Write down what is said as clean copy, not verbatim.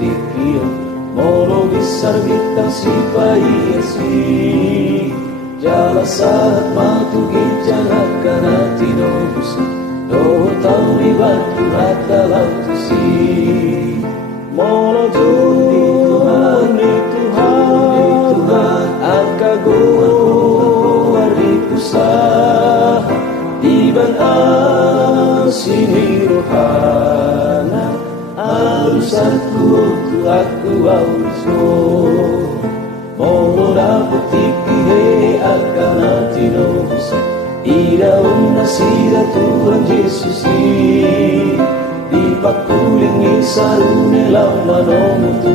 tikio molo besar bintang si paiasi jala saat matu gijana kana tinobus do tau ni batu rata lautu si molo judi Tuhan akago ari pusah iban sini rohana alusanku aku auso molo dapat tikihe akana tinobus ira una sira Tuhan Yesus di pakuling isarune lau manomutu